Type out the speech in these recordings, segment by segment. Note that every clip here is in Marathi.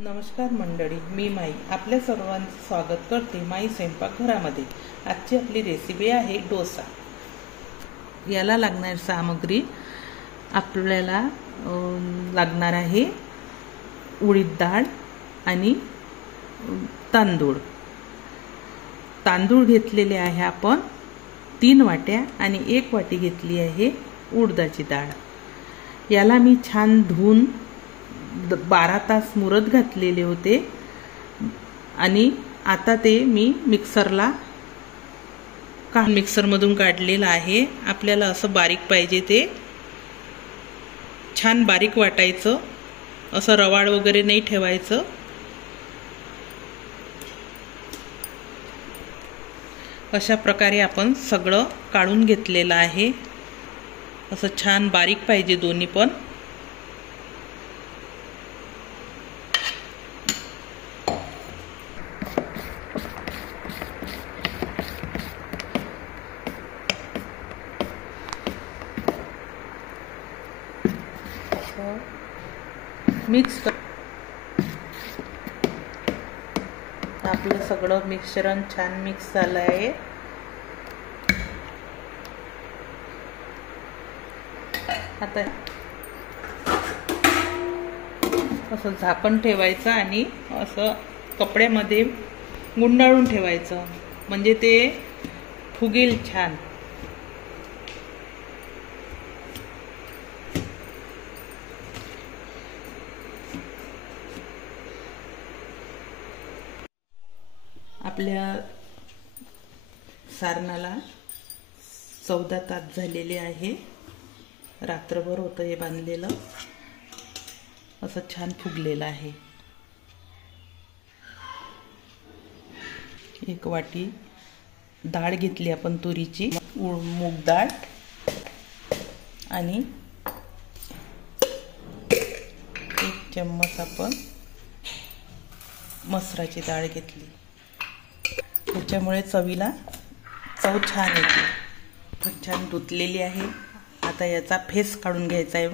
नमस्कार मंडळी, मी माई आपल्या सर्वांचं स्वागत करते माई स्वयंपाकघरामध्ये। आजची आपली रेसिपी आहे डोसा। याला लागणारी सामग्री आपल्याला लागणार आहे उडीद डाळ आणि तांदूळ। तांदूळ घेतलेले आहे आपण 3 वाट्या आणि 1 वाटी घेतली आहे उडदाची डाळ। याला मी छान धुवून 12 तास मुरत घातलेले होते आणि आता ते मी मिक्सरमधून काढलेलं आहे। आपल्याला असं बारीक पाहिजे, ते छान बारीक वाटायचं, असं रवाळ वगैरे नाही ठेवायचं। अशा प्रकारे आपण सगळं काढून घेतलेलं आहे। असं छान बारीक पाहिजे दोन्ही पण। मिक्स आपलं सगळं मिश्रण छान मिक्स झालं आहे। आता असं झाकण ठेवायचं आणि असं कपड्यामध्ये गुंडाळून ठेवायचं, म्हणजे ते फुगेल छान। आपल्या सारणाला 14 तास झालेले आहे। रात्रभर होतं हे बांधलेलं, असं छान फुगलेलं आहे। 1 वाटी डाळ घेतली आपण तुरीची, मूग डाळ आणि 1 चम्मच आपण मसराची डाळ घेतली। त्याच्यामुळे चवीला चव छान येते। छान धुतलेली आहे। आता याचा फेस काढून घ्यायचा आहे।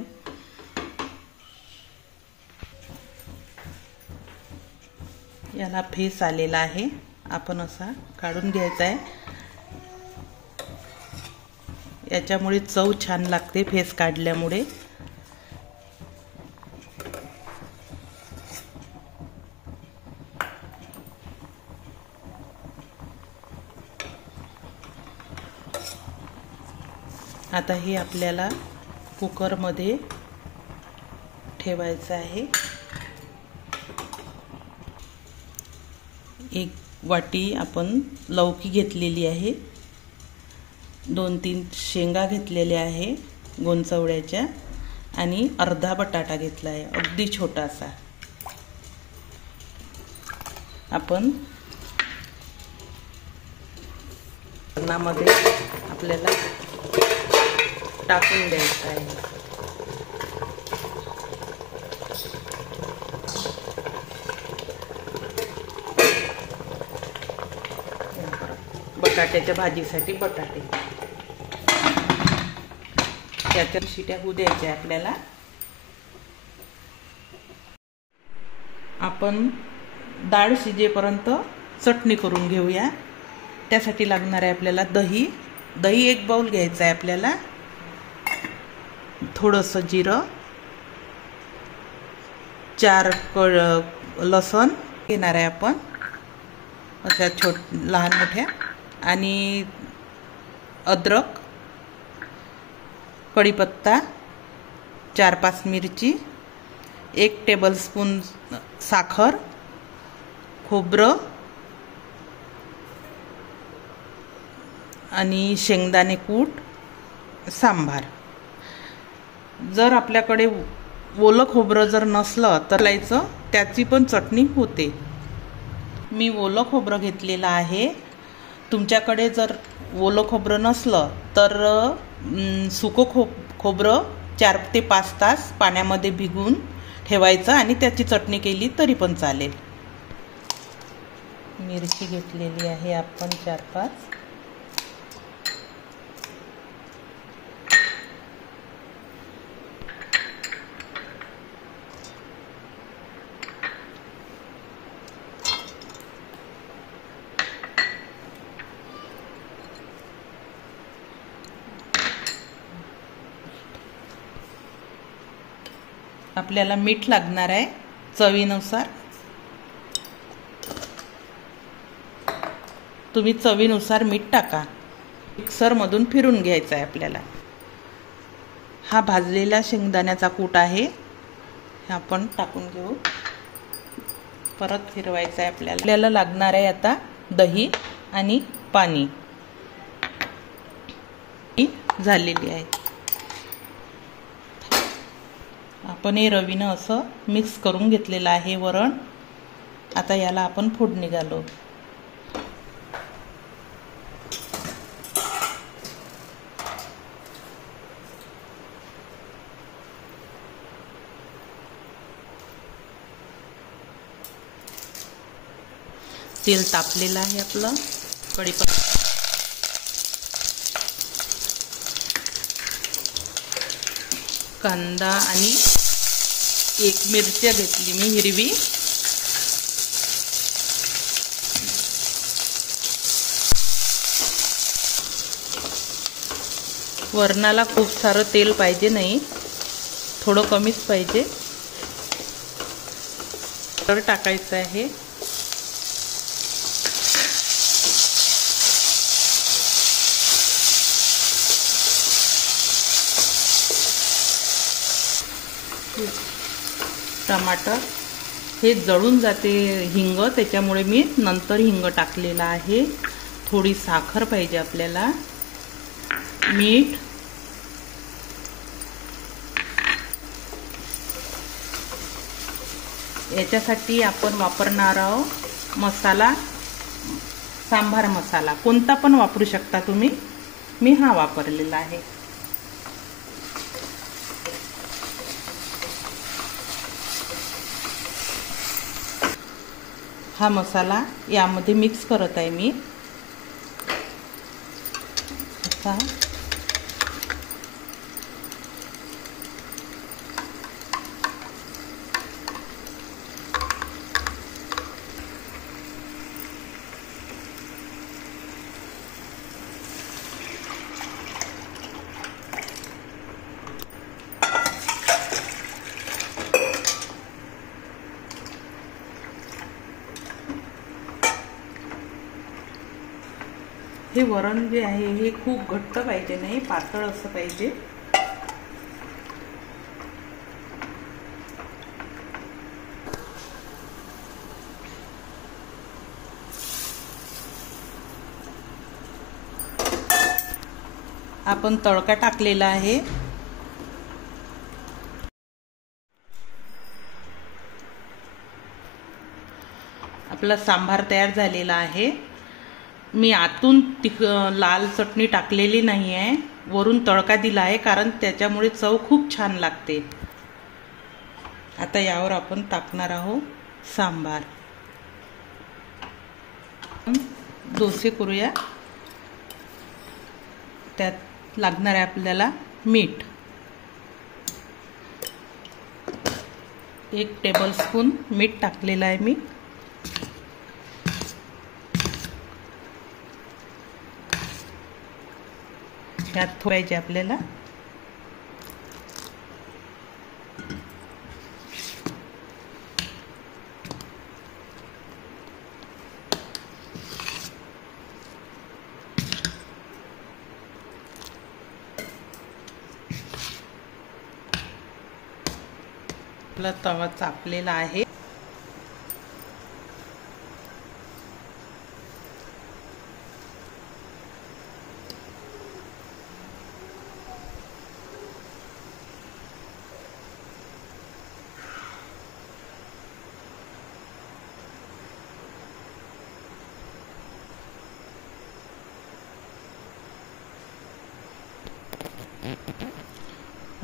याला फेस आलेला आहे, आपण असा काढून घ्यायचा आहे। याच्यामुळे चव छान लागते फेस काढल्यामुळे। आता हे आपल्याला कुकरमध्ये ठेवायचं आहे। 1 वाटी आपण लौकी घेतलेली आहे, 2-3 शेंगा घेतलेल्या आहे गोंचवड्याच्या, आणि अर्धा बटाटा घेतला आहे, अगदी छोटासा। आपण अन्नामध्ये आपल्याला टाकून द्यायचं आहे। बटाट्याच्या भाजीसाठी बटाटे त्याच्यात शिट्या होऊ द्यायच्या आपल्याला। आपण डाळ शिजेपर्यंत चटणी करून घेऊया। त्यासाठी लागणार आहे आपल्याला दही 1 बाउल घ्यायचं आहे आपल्याला, थोडंसं जिरं, 4 लसूण घेणार आहे आपण, अशा लहान मोठ्या, आणि अद्रक, कढीपत्ता, 4-5 मिरची, 1 टेबलस्पून साखर, खोबरं आणि शेंगदाणे कूट, सांबार। जर आपल्याकडे ओलं खोबरं जर नसलं तर लायचं, त्याची पण चटणी होते। मी ओलं खोबरं घेतलेलं आहे। तुमच्याकडे जर ओलं खोबरं नसलं तर सुकं खोबरं 4 ते 5 तास पाण्यामध्ये भिजवून ठेवायचं आणि त्याची चटणी केली तरी पण चालेल। मिरची घेतलेली आहे आपण 4-5, आपल्याला मीठ लागणार आहे चवीनुसार. तुम्ही चवीनुसार मीठ टाका. मिक्सरमधून फिरून घ्यायचं आहे आपल्याला. हा भाजलेला शेंगदाण्याचा कूट आहे, हे आपण टाकून घेऊ. परत फिरवायचं आहे आपल्याला. आपल्याला लागणार आहे आता दही आणि पाणी. झालेली आहे. आपण हे रवीनं असं मिक्स करून घेतलेलं आहे वरण. आता याला आपण फोडणी घालू. तेल तापलेलं आहे आपलं. कढीपत्ता, कांदा आणि एक मिरची घेतली मी हिरवी. वरणाला खूप सारं तेल पाहिजे नाही, थोडं कमीच पाहिजे. तर टाकायचं आहे. टमाटर हे जळून जाते हिंग, त्याच्यामुळे मी नंतर हिंग टाकलेला आहे. थोडी साखर पाहिजे आपल्याला, मीठ, याच्यासाठी आपण वापरणार आहोत मसाला, सांबार मसाला. कोणता पण वापरू शकता तुम्ही, मी हा वापरलेला आहे. हा मसाला यामध्ये मिक्स करत आहे मी. असा हे वरण जे आहे हे खूप घट्ट पाहिजे नाही, पातळ असं पाहिजे. आपण तडका टाकलेला आहे. आपला सांबार तयार झालेला आहे. मी आतून लाल चटणी टाकलेली नाही आहे, वरून तडका दिला आहे, कारण त्याच्यामुळे चव खूप छान लागते. आता यावर आपण टाकणार आहोत सांबार. डोसे करूया. त्यात लागणार आहे आपल्याला मीठ, 1 टेबलस्पून मीठ टाकलेलं आहे मी. यात ठेवायचे आपल्याला. आपला तवा चापलेला आहे.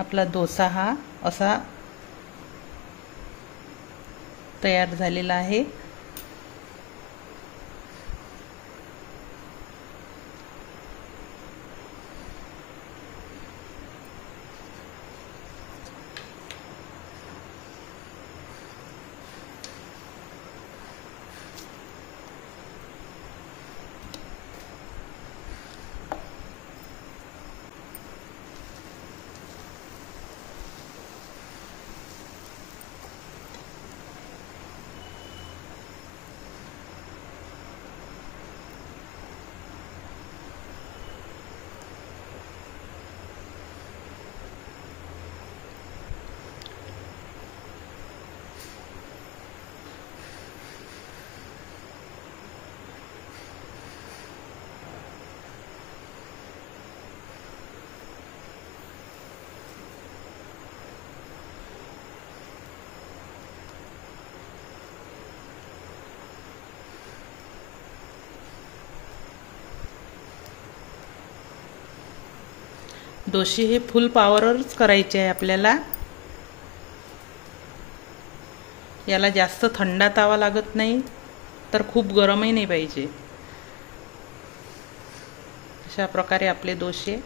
आपला डोसा हा असा तयार झालेला आहे. डोसे हे फुल पॉवरवरच करायचे आहे आपल्याला. याला जास्त थंडा तावा लागत नाही, तर खूप गरमही नाही पाहिजे. अशा प्रकारे आपले डोसे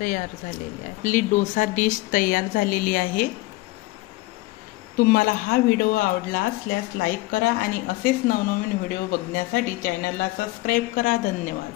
तयार झालेली आहे. आपली डोसा डिश तयार झालेली आहे. तुम्हाला हा व्हिडिओ आवडला असल्यास लाईक करा आणि असेच नवनवीन व्हिडिओ बघण्यासाठी चॅनलला सबस्क्राईब करा. धन्यवाद.